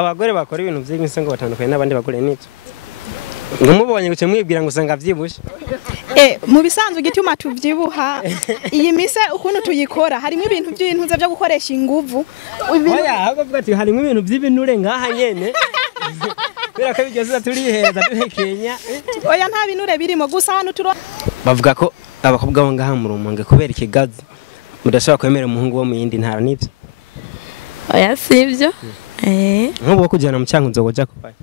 abagore bakora ibintu by'imisi ngo batandukanye n'abandi bagore nito ngumubonye guce mwibwira ngo usanga vyibushe mu bisanzwe gituma tuvyibuha iyi mise ukuntu tuyikora harimo ibintu by'intuza byo gukoresha inguvu oya ahubwo vuga ati harimo ibintu by'ibinure ngaha nyene bera ko bigeze turiheza duhekenya oya nta binure birimo gusa hano turo bavuga ko abakobwa bo ngaha mu Rumonge kubera ikigazi mudashobora kwemera umuhungu wo mu yindi ntara nivyo oya sivyo nk'ubu kujana mu cyankuzo goja kubaye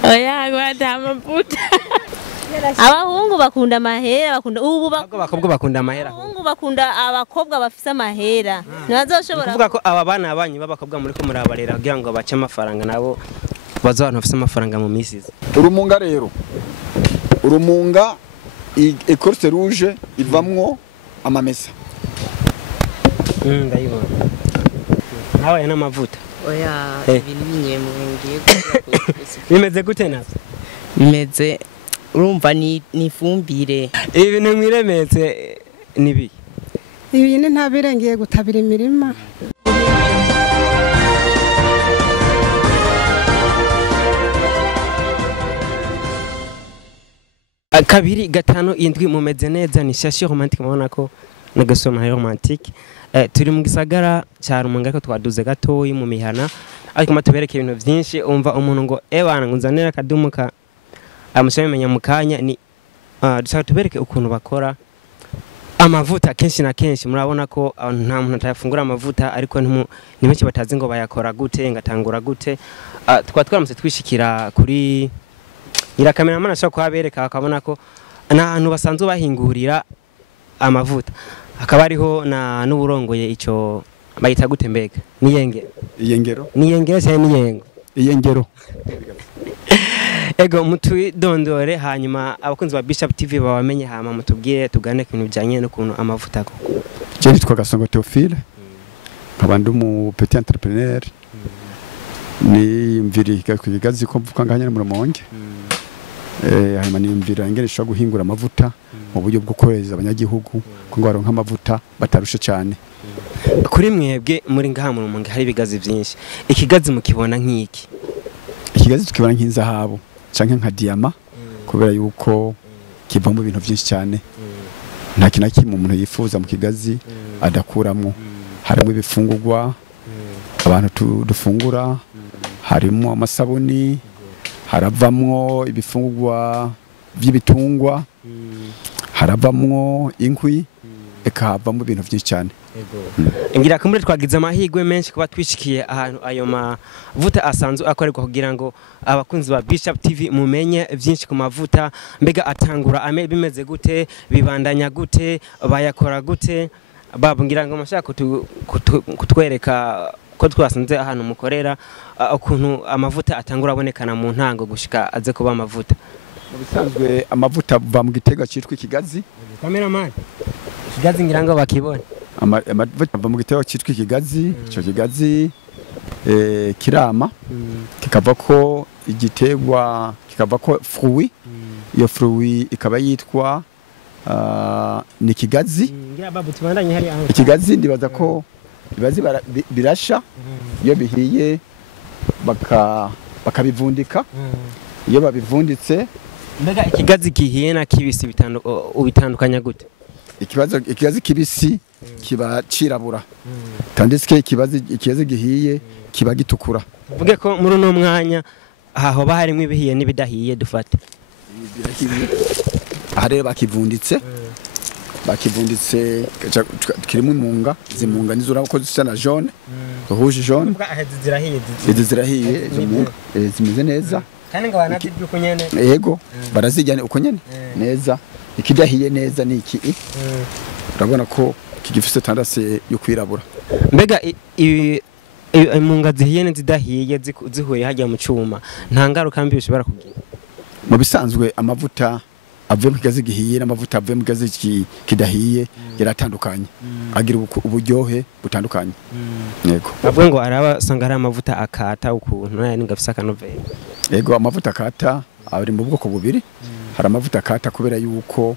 oya gwada amavuta abahungu bakunda amahera bakunda abakobwa bakunda amahera abahungu bakunda abakobwa bafise amahera ntibazoshobora kuvuga ko aba bana abanyu b'abakobwa muri ko murabarera kugira ngo bace amafaranga nabo bazo abantu bafise amafaranga mu misizi urumunga rero urumunga ecorce rouge ivamwo amamesa ndayibona nawe n'amavuta oya ibintu ngiye bimeze gute navyo bimeze urumva ni ifumbire ibintu mwiremetse nibi ibintu ntabirengeye gutabira imirima kabiri gatano indwi mumeze neza ni shashi romantique mubona ko nagasoma romantique turi mu gisagara cya Rumonge ariko twaduze gatoyi mu mihana ariko matubereke ibintu byinshi umva umuntu ngo ebana ngunzanira akadumuka amushemenya mukanya ni dushaka tubereke ukuntu bakora amavuta kenshi na kenshi murabona ko nta muntu atafungura amavuta ariko ni benshi batazi ngo bayakora gute ngatangura gute twaramutse twishikira kuri ira cameraman ashaka kwabereka akabona ko n'ahantu basanzwe bahingurira amavuta akaba ariho na n'uburongoye ico bayita gute mbega iyengero cyane niyengo iyengero ego mutwidondore hanyuma abakunzi ba Bishop TV babamenye hama mutubwire tugane ku bintu bijanye no kuntu amavuta ko je nitwa Gasongo Theophile nkabandi mu petit entrepreneur ni mviri kukigazi ko mvuka nganya mu Rumonge hanyuma ni mvira ingene shobora guhingura amavuta mu buryo bwo koreza abanyagihugu ko ngo baronka amavuta batarushe cyane kuri mwebwe muri ngaha mu Rumonge hari ibigazi byinshi ikigazi mukibona nk'iki ikigazi tukibona nk'inzahabu canke nka diama kubera yuko kivamo ibintu byinshi cyane nta kintu kimwe umuntu yifuza mu kigazi adakuramo harimo ibifungurwa abantu dufungura harimo amasabuni haravamwo ibifungurwa by'ibitungwa haravamwo inkwi ekavamo ibintu byinshi cyane ngira ko muri twagize amahigwe menshi kuba twishikiye ahantu ayo mavuta asanzwe akorerwa kugira ngo abakunzi ba Bishop TV mumenye byinshi ku mavuta mbega atangura bimeze gute bibandanya gute bayakora gute babungira ngo mashaka kutwereka ko twasanze ahantu mukorera ukuntu amavuta atangura abonekana mu ntango gushika aze kuba amavuta bisanzwe amavuta va mu gitega cyitwa ikigazi cameraman ikigazi ngira ngo bakibone amavuta va mu gitega cyitwa ikigazi cyo kigazi kirama kikava ko igitegwa kikava ko fruit iyo fruit ikaba yitwa ni kigazi ngira babu tubandanye hari aho ikigazi ndibaza ko bibazi birasha iyo bihiye bakabivundika iyo babivunditse mbega ikigazi gihiye na kibisi ubitandukanya gute ikigazi kibisi kiba cirabura tanditse ikigazi gihiye kiba gitukura uvuge ko muri no mwanya aho baharimo ibihiye nibidahiye dufate aha rero bakivunditse kirimo imunga zimunga nizura uko zisa na jaune rouge jaune zirahiye zimeze neza kandi ngo banazirya uko nyene yego barazijyana uko nyene neza ikidahiye neza ni iki urabona ko kigifise tandase yo kwirabura mbega imunga zihiye n'izidahiye zihuye hajya mu cyuma nta ngaruka mbi bishobora kugira mu bisanzwe amavuta avuye mu kigazi gihiye n'amavuta avuye mu kigazi kidahiye yaratandukanye agira uburyohe butandukanye yego bavuga ngo arabasanga ari amavuta akata ukuntu n'ayandi ngafisa kanovera yego amavuta akata ari mu bwoko bubiri hari amavuta akata kubera yuko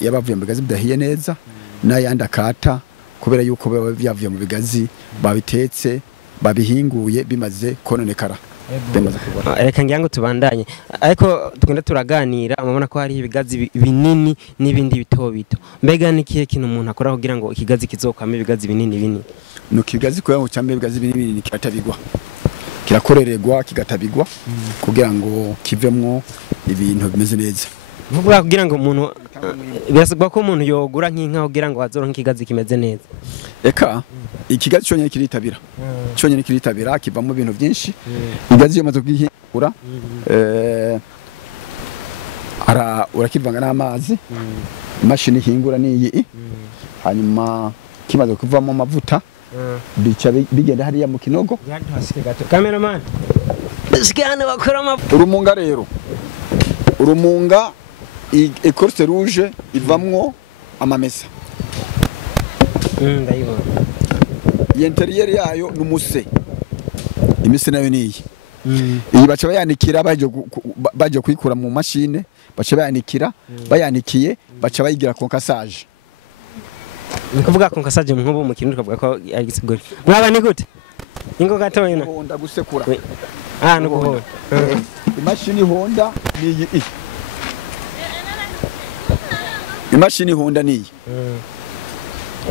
yabavuye mu bigazi bidahiye neza n'ayandi akata kubera yuko baba byavuye mu bigazi babitetse babihinguye bimaze kononekara bimaze kubora. Reka ngira ngo tubandanye ariko tugenda turaganira amabona ko hari ibigazi binini n'ibindi bito bito. Mbega nikihe kintu umuntu akora kugira ngo ikigazi kizokwame ibigazi binini binini? No kigazi ko yango cyambe ibigazi binini kiratabigwa. Kirakorererwa kigatabigwa kugira ngo kivemwo ibintu bimeze neza. Vuga kugira ngo umuntu birasabwa ko umuntu yogura nk'inka kugira ngo azoronke ikigazi kimeze neza. Eka ikigazi cyonyine kiritabira. Cyonyine kiritabira kivamo ibintu byinshi. Igazi yo maze kwihingura urakivanga n'amazi. Imashini ihingura niyi. Hanyuma kimaze kuvamo amavuta. Bica bigenda hariya mu kinogo. Cameraman. Bishikana bakora amavuta. Urumunga rero. Urumunga ecorce rouge ivamwo amamesa. Ndayibona. Interieur yayo numuse. Imise nayo niyi. Iyi baca bayanikira baje kuyikura mu mashine, baca bayanikira, bayanikiye, baca bayigira concassage. Nikuvuga concassage nk'ubu mu kintu tukavuga ko ari gisigori. Mwaba ni gute? Ingo gatoyina. Honda gusekura. Nukuhonda. Imashini honda niyi. Imashini honda niyi.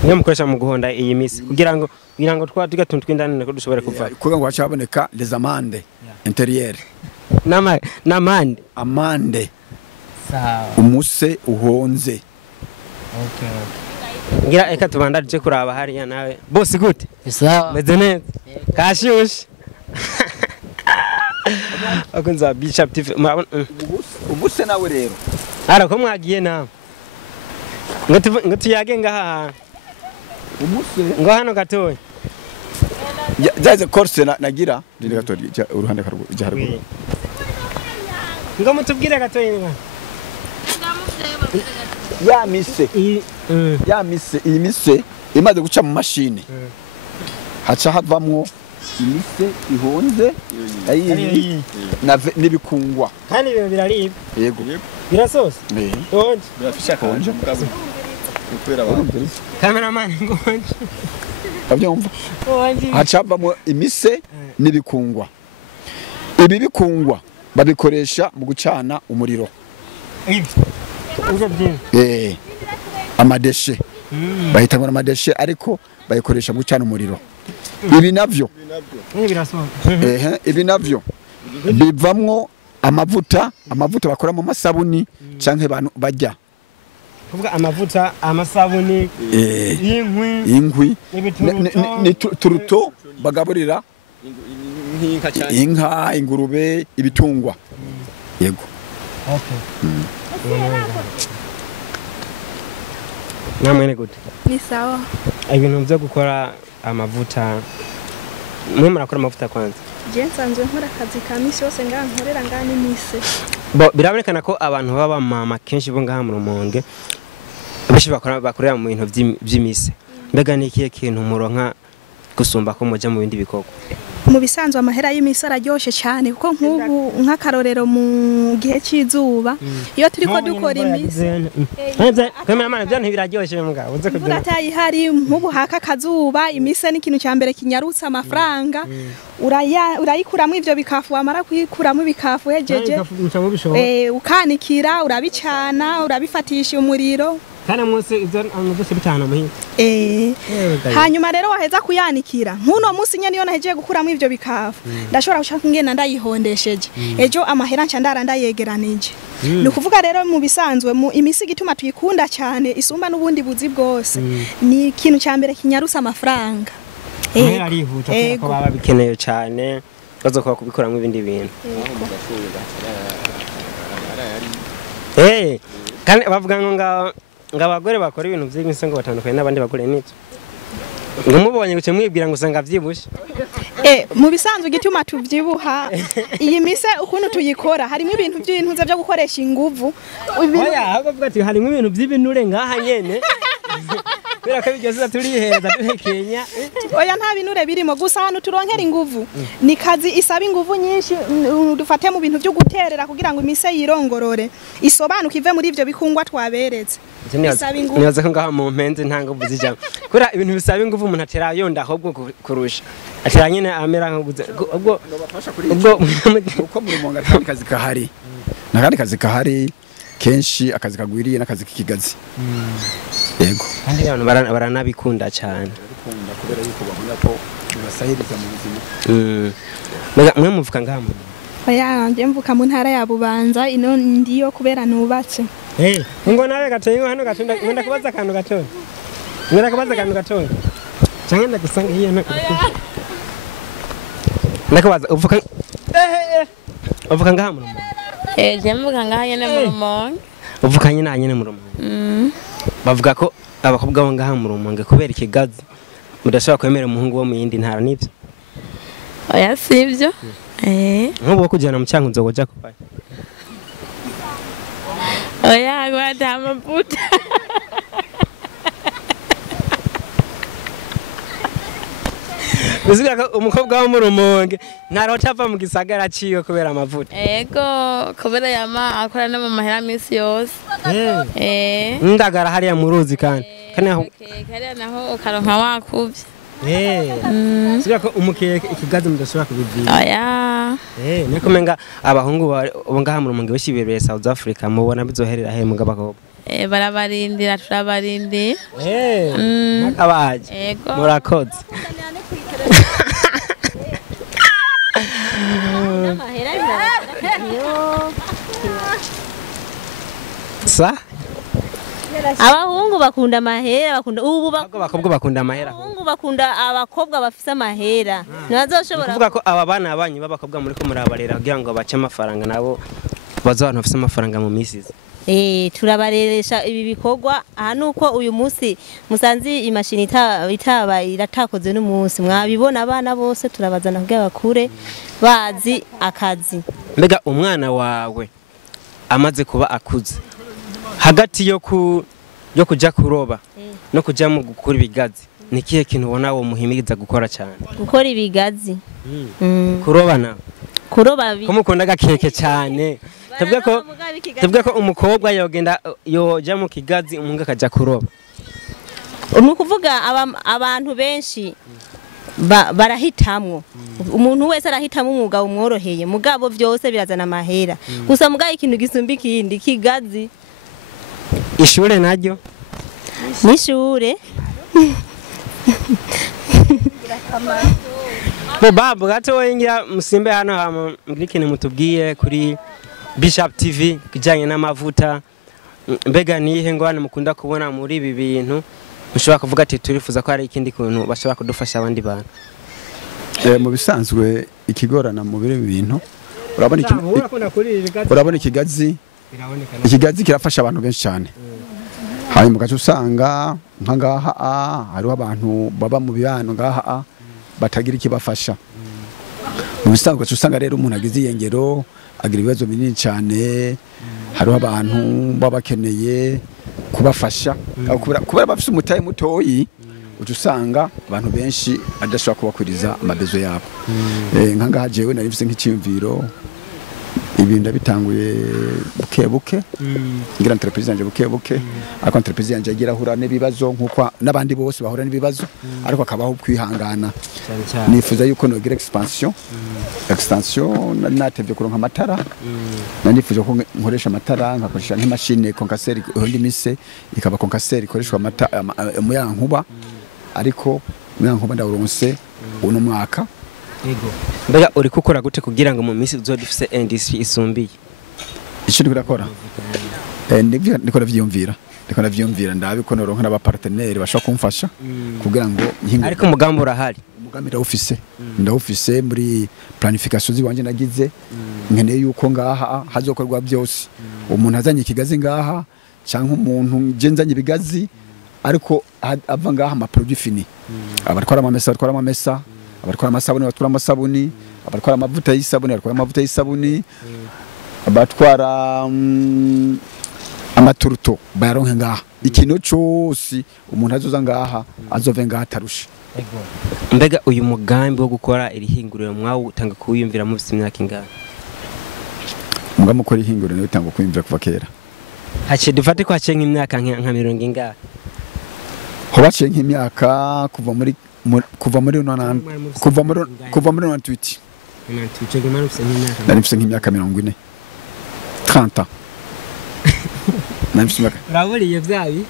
Niyo mukoresha mu guhonda iyi misi kugira ngo twa tugatuntu twindane nako dushobora kuva. Kugira ngo hacaboneka les amandes intérieures. Namande. Amande. Sawa. Umuse uhonze. Okay. Ngira eka tubandaje kuraba hariya nawe. Boss gute? Sawa. Meze neza. Kashushe. Akunza Bishop TV. Umuse nawe rero. Ara ko mwagiye nawe. Ngo tuyage ngaha. Umuse Ngo hano gatoya. Jaze course nagira ndinde gatori uruhande haruguru. Ngo mutubwire gatoya nga. Ya mise iyi mise imaze guca mu mashine. Haca havamwo imise ihonze ayi n'ibikungwa. Kandi ibyo biraribwa. Yego. Birasosa. Onje. Birafisha konje. Cameraman ngonje. Abyumva. Onje. Haca havamwo imise n'ibikungwa. Ibi bikungwa babikoresha mu gucana umuriro. Ibyo byinshi. Amadeshe. Bahita ngo amadeshe ariko bayikoresha mu gucana umuriro. Ibi navyo. Ibi navyo bivamwo amavuta bakora mu masabuni canke bantu bajya. Kuvuga amavuta, amasabuni, inkwi, ni turuto bagaburira inka, ingurube, ibitungwa. Yego. Okay. Namwe gute? Ni sawa. Ibintu byo gukora amavuta. Mwe murakora amavuta kwanza. Je nsanzwe nkora akazi ka misi yose nkorera ngani mise. Birabonekana ko abantu baba mama kenshi bo ngaha mu Rumonge bishi bakorera mu bintu by'imise. Mbega ni ikihe kintu muronka gusumba ko muja mu bindi bikoko? Mu bisanzwe amahera y'imisi araryoshe cyane kuko nk'ubu nk'akarorero mu gihe cy'izuba iyo turiko dukora imisi Kameraman byantu biraryoshe mbwa uze kugira atayi hari nk'ubu haka kazuba imise ni ikintu cyambere kinyarutsa amafaranga urayikuramo ivyo bikafu wamara kuyikuramo ibikafu hejeje ukanikira urabicana urabifatisha umuriro Kana munsi ivyo byose bitana muhinga. Hanyuma rero waheza kuyanikira. Nkuno munsi nyene yo naheje gukuramo ivyo bikafu. Ndashobora gushaka ngena ndayihondesheje. Ejo amahera nca ndayegeranije. Ni kuvuga rero mu bisanzwe mu imisi gituma tuyikunda cyane isumba n'ubundi buzi bwose. Ni ikintu cyambere kinyarusa amafaranga. Amahera arihuta ko baba bikeneye cyane. Bazokuba kubikoramo ibindi bintu. Kandi bavuga ngo ngabagore bakora ibintu by'imise ngo batandukanye n'abandi bagore nitso. Ngumubonye guce mwibwira ngo usanga vyibushe. Mu bisanzwe gituma tuvyibuha iyi mise ukuntu tuyikora harimo ibintu by'intuza byo gukoresha inguvu. Oya ahubwo vuga ati harimo ibintu by'ibinure ngaha nyene. kubera ko bigeze turiheza duhekenya oya nta binure birimo gusa hano turonkera inguvu ni kazi isaba inguvu nyinshi dufate mu bintu byo guterera kugira ngo imise yirongorore isobanuka ive muri ivyo bikungwa twaberetse nibaza ko ngaha mu mpenzi nta nguvu zijamo kubera ibintu bisaba inguvu umuntu atera yonda ahubwo kurusha atera nyine amera ubwo uko muri monga kandi kazi kahari nakandi kazi kahari kenshi akazi kagwiriye n'akazi k'ikigazi yego kandi abantu baranabikunda cyane kubera yuko babona ko basahiriza mu buzima mwe muvuka ngaha oya nje mvuka mu ntara ya Bubanza ino ndiyo kubera nubatse ngo nawe gatoye hano gatonda ngenda kubaza akantu gatoye cyangwa ndagusanga hiyo ndakubaza uvuka ngaha mu je mvuka ngaha nyene mu Rumonge uvuka nyine mu Rumonge bavuga ko abakobwa bo ngaha mu Rumonge kubera ikigazi mudashobora kwemera umuhungu wo mu yindi ntara nivyo oya sivyo nk'ubu kujyana mu cyanguzo woja kubaye oya gwada amavuta Uziga ko umukobwa wo mu Rumonge ntarota ava mu gisagara ciyo kubera amavuta ego kubera yama akora no mu mahera misi yose ndagara hariya mu ruzi kandi kariya naho ukaronka wakuvye Sibya ko umukeke ikigazi mudashobora kubivira. Oya. Niko menga abahungu bo ngaha mu Rumonge bashibireye South Africa mubona bizoherera he mugabako. Barabarindira turabarindi. Nakabaje. Murakoze. Sa? Abahungu bakunda amahera bakunda ubu bakobwa bakunda amahera. Abahungu bakunda abakobwa bafise amahera. Ntibazoshobora kuvuga ko ababana abanyi babakobwa muri ko murabarera kugira ngo bace amafaranga nabo bazabantu bafise amafaranga mu misizi. Turabareresha ibi bikorwa aha nuko uyu munsi musanzi imashini itaba iratakoze n'umunsi mwabibona abana bose turabazana kugira bakure bazi akazi. Mbega umwana wawe amaze kuba akuze hagati yo kuja kuroba no kuja mu gukura ibigazi nikihe kintu ubona wo muhimiriza gukora cyane? Gukora ibigazi. Kuroba na kuroba ko mukunda gakeke cyane. Tebwe ko umukobwa yogenda yoja mu kigazi umunga akaja kuroba. Nukuvuga abantu benshi barahitamwo. Umuntu wese arahitamo umwuga umworoheye mugabo byose birazana amahera. Gusa mugaye ikintu gisumba ikindi kigazi. Ishure naryo nishure babu gato wengira musimbe hano hama mbikene mutubwiye kuri Bishop TV kijanye n'amavuta mbega nihe ngwane mukunda kubona muri ibi bintu mushobora kuvuga ati turifuza ko hari ikindi kuntu bashobora kudufasha abandi bantu mu bisanzwe ikigorana mu bire bintu urabona ikigazi kirafasha abantu benshi cyane hanyuma gace usanga nkangaha hariho abantu baba mu bibano ngaha batagira ikibafasha mu bisanzwe gace usanga rero umuntu agize iyengero agira ibibazo binini cyane hariho abantu babakeneye kubafasha kubera bafite umutahe mutoyi usanga abantu benshi adashobora kubakwiriza amabezo yabo nkangaha jewe nari mfise nk'iciyumviro ibintu bitanguye buke ngira entreprise yanje buke ariko entreprise yanje agira hura n'ibibazo nkuko nabandi bose bahura n'ibibazo ariko akabaho kwihangana nifuza yuko no gira expansion natevye kuronka amatara nanifuza ko nkoresha amatara nkakoresha nk'imashine concasseur hondi mise ikaba concasseur ikoreshwa umuyankuba ariko umuyankuba ndawuronse uno mwaka Ego. Mbega uri gukora gute kugira ngo mu minsi uzodufise industry isumbiye? Icyo ndikora. Ndiko ndavyumvira ndabiko noronka n'aba partenaire bashaka kumfasha kugira ngo ariko umugambi urahari. Umugambi ndawufise muri planification ziwanje nagize nkeneye yuko ngaha hazokorwa byose. Umuntu azanye ikigazi ngaha cyangwa umuntu jenzanye ibigazi ariko ava ngaha ama produit fini. Abatwara amamesa abatwara amasabuni batwara amasabuni abatwara amavuta y'isabuni batwara amavuta y'isabuni abatwara amaturuto bayaronke ngaha ikintu cyose umuntu azoza ngaha azove ngaha atarusha. Mbega uyu mugambi wo gukora iri hinguriro mwawutanga kuwiyumvira mu imyaka ingahe? Umugambi ukora ihinguriro niwe utanga kuwiyumvira kuva kera. Hace dufate ko hace nk'imyaka nka 70 ingahe? Ho baciye nk'imyaka kuva muri 98 nari mfise nk'imyaka 40 30 uraburiye vyabi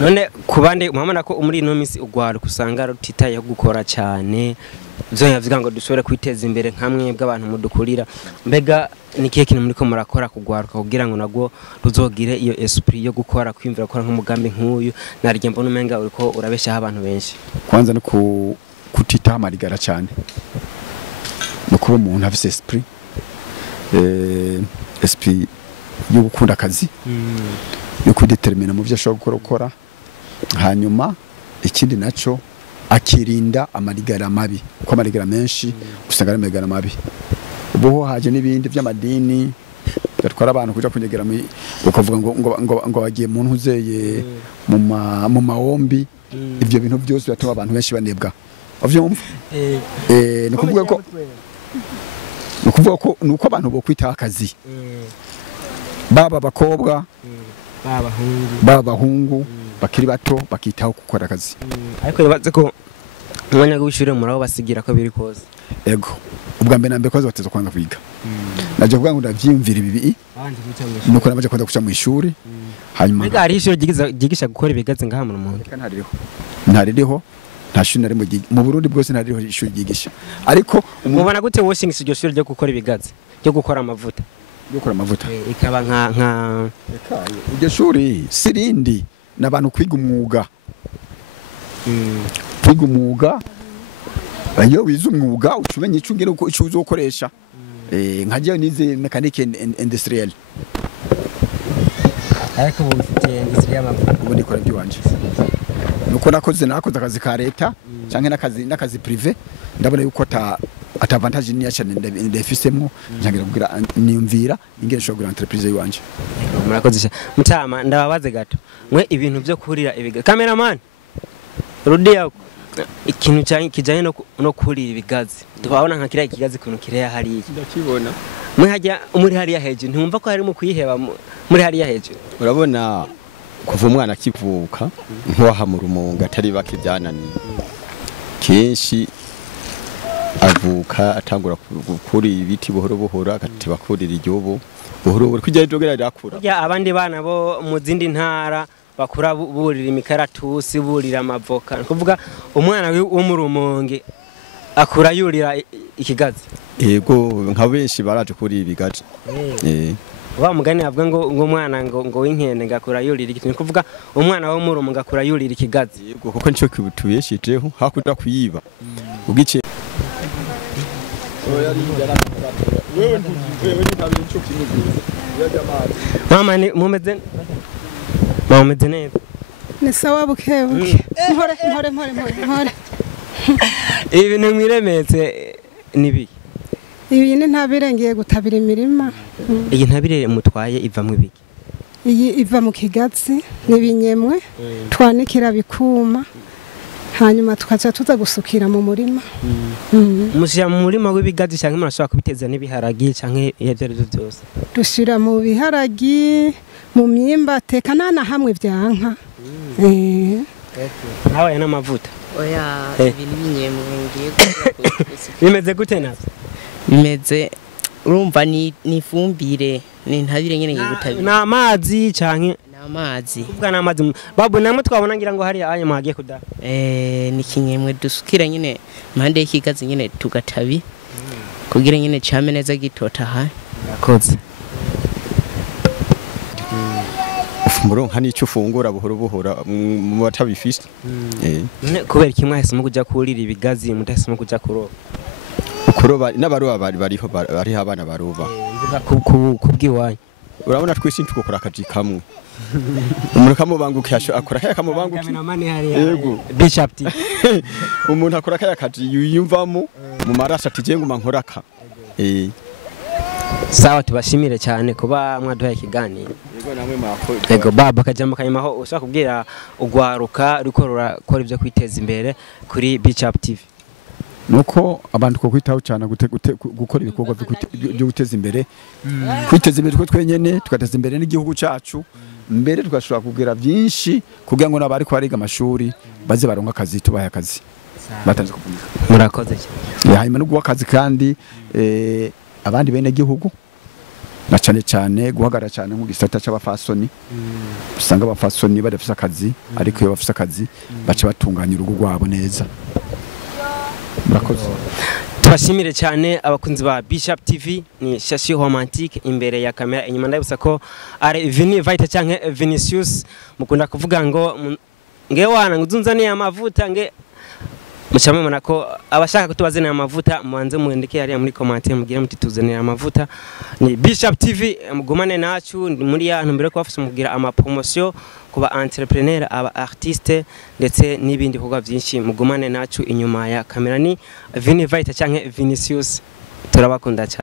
none kubande mwamana ko muri ino misi ugwara kusanga rutitaye gukora cyane byo yavuga ngo dushobore kwiteza imbere nkamwe bw'abantu mudukurira. Mbega nikiye kintu muri ko murakora kugwaruka kugira ngo nago ruzogire iyo esprit yo gukora kwimvira gukora nk'umugambi nk'uyu narije mbona umenga uriko urabeshaho abantu benshi? Kwanza no kutita amarigara cyane no kuba umuntu afise esprit esprit yo gukunda akazi yo kudetermina mu byo ashobora gukora hanyuma ikindi naco akirinda amarigara mabi ko amarigara menshi usanga ari amarigara mabi. Ubuho haje n'ibindi by'amadini gatwara abantu kuja kunyegera ukavuga ngo bagiye mu ntuzeye mu maombi ivyo bintu byose batuma abantu benshi banebwa avyumva ni kuvuga ko nuko abantu bo kwita akazi baba bakobwa baba bahungu bakiri bato bakitaho gukora akazi. Ariko bibaze ko umwanya w'ishure muraho basigira ko biri koze. Ego ubwa mbere nambe koze bateza kwanga kwiga naje kuvuga ngo ndavyimvira ibi nuko namaje kwenda kuca mu ishuri hanyuma mbega ari ishure gigisha gukora ibigazi ngaha mu Rumonge? Ntariho nta shuri nari mu Burundi bwose ntariho ishuri gigisha. Ariko mubona gute washingise iryo shuri ryo gukora ibigazi ryo gukora amavuta ikaba nka iryo shuri sirindi n'abantu kwiga umwuga iyo wize umwuga ucumenye icungire uko uzokoresha nkaje nize mécanique industrielle ariko bufite industrielle ubu nikora by'wanje nuko nakoze akazi ka leta canke n'akazi privé ndabona yuko ata avantage ni cyane ndefisemo njangira kugira niyumvira ingene shobora entreprise yiwanje. Murakoze mutama ndababaze gato mwe ibintu byo kurira ibigazi cameraman rudi yako ikintu cyane kijanye no kurira ibigazi tubabona nka kiriya kigazi kuntu kireya hariya ndakibona mwe hajya muri hariya hejuru ntumva ko hari mu kuyiheba muri hariya hejuru? Urabona kuva umwana kivuka nkoha mu Rumonge atari bake byananiye kenshi avuka atangura gukura ibiti buhoro buhoro agatiba kurira igihugu buhoro buhoro kujya jogera yakura. Burya abandi bana bo mu zindi ntara bakura burira imikaratusi burira amavoka kuvuga umwana wo mu Rumonge akura yurira ikigazi. Yego nka benshi baraje kuri ibigazi wa mugani avuga ngo umwana ngo w'inkende ngakura yurira ikigazi kuvuga umwana wo mu Rumonge akura yurira ikigazi. Yego kuko nico kibutubeshijeho hakuja kuyiba ugice mama ni mumeze neza? Ni sawa bukebuke mpore ibintu mwiremetse nibi ibintu ntabirengeye gutabira imirima. Iyi ntabire mutwaye ivamwe ibiki? Iyi iva mu kigazi nibinyemwe twanikira bikuma hanyuma tukaza tuza gusukira mu murima. Mushira mu murima w'ibigazi cyangwa murashobora kubiteza n'ibiharagi cyangwa ibyo ari byo byose? Dushira mu biharagi mu myimbate kanana hamwe byanka. Nawe n'amavuta oya ibintu binyemwe ngiye bimeze gute navyo? Bimeze urumva ni ifumbire ni ntabire nyene ngiye gutabira na amazi canke amazi ubwa namazi babu namwe twabona ngira ngo hari aya magiye kuda ni kinyemwe dusukira nyene mande y'ikigazi nyene tugatabi kugira nyene cyame neza gitotaha. Yakoze muronka n'icyo ufungura buhoro buhora mu batabifise. Kubera kimwe ahisemo kujya kurira ibigazi mudahisemo kujya kuroba n'abaroba bariho bari abana baroba kubwiwanyu. Urabona twese tukokora akazi kamwe umuntu kamubanguka akora kaya kamubanguka yego bishop umuntu akora kaya kazi yiyumvamo mu marasa tije ngo mankoraka. Sawa tubashimire cyane kuba mwaduhaye ikiganiro. Ego baba kajambo kanyimaho ushaka kubwira ugwaruka riko rurakora ivyo kwiteza imbere kuri Beach Up TV. Nuko abantu ko kwitaho cyane gukora ibikorwa byo guteza imbere kwiteza imbere twe twenyene tugateza imbere n'igihugu cyacu mbere tugashobora kugira byinshi kugira ngo nabari ko bariga amashuri baze baronka akazi tubaye akazi batanze kuvunika. Murakoze cyane. Hanyuma no guha akazi kandi abandi bene gihugu na cyane guhagara cyane mu gisata cy'abafasoni usanga abafasoni badafise akazi ariko iyo bafise akazi baca batunganya urugo rwabo neza. Murakoze. Tubashimire cyane abakunzi ba Bishop TV ni Shashi Romantique imbere ya kamera inyuma ndabisa ko ari Vini Vita canke Vinicius mukunda kuvuga ngo ngewana nguzunzaniye amavuta mucamo mona ko abashaka kutubazanira amavuta mubanze muhendeke yari muri commentaire mugire muti tuzanira amavuta ni Bishop TV mugumane nacu ndi muri ya ntumbero ko bafise mugira ama promotion kuba entrepreneur aba artiste ndetse n'ibindi bikorwa byinshi mugumane nacu inyuma ya kamera ni Vini Vita canke Vinicius turabakunda cyane.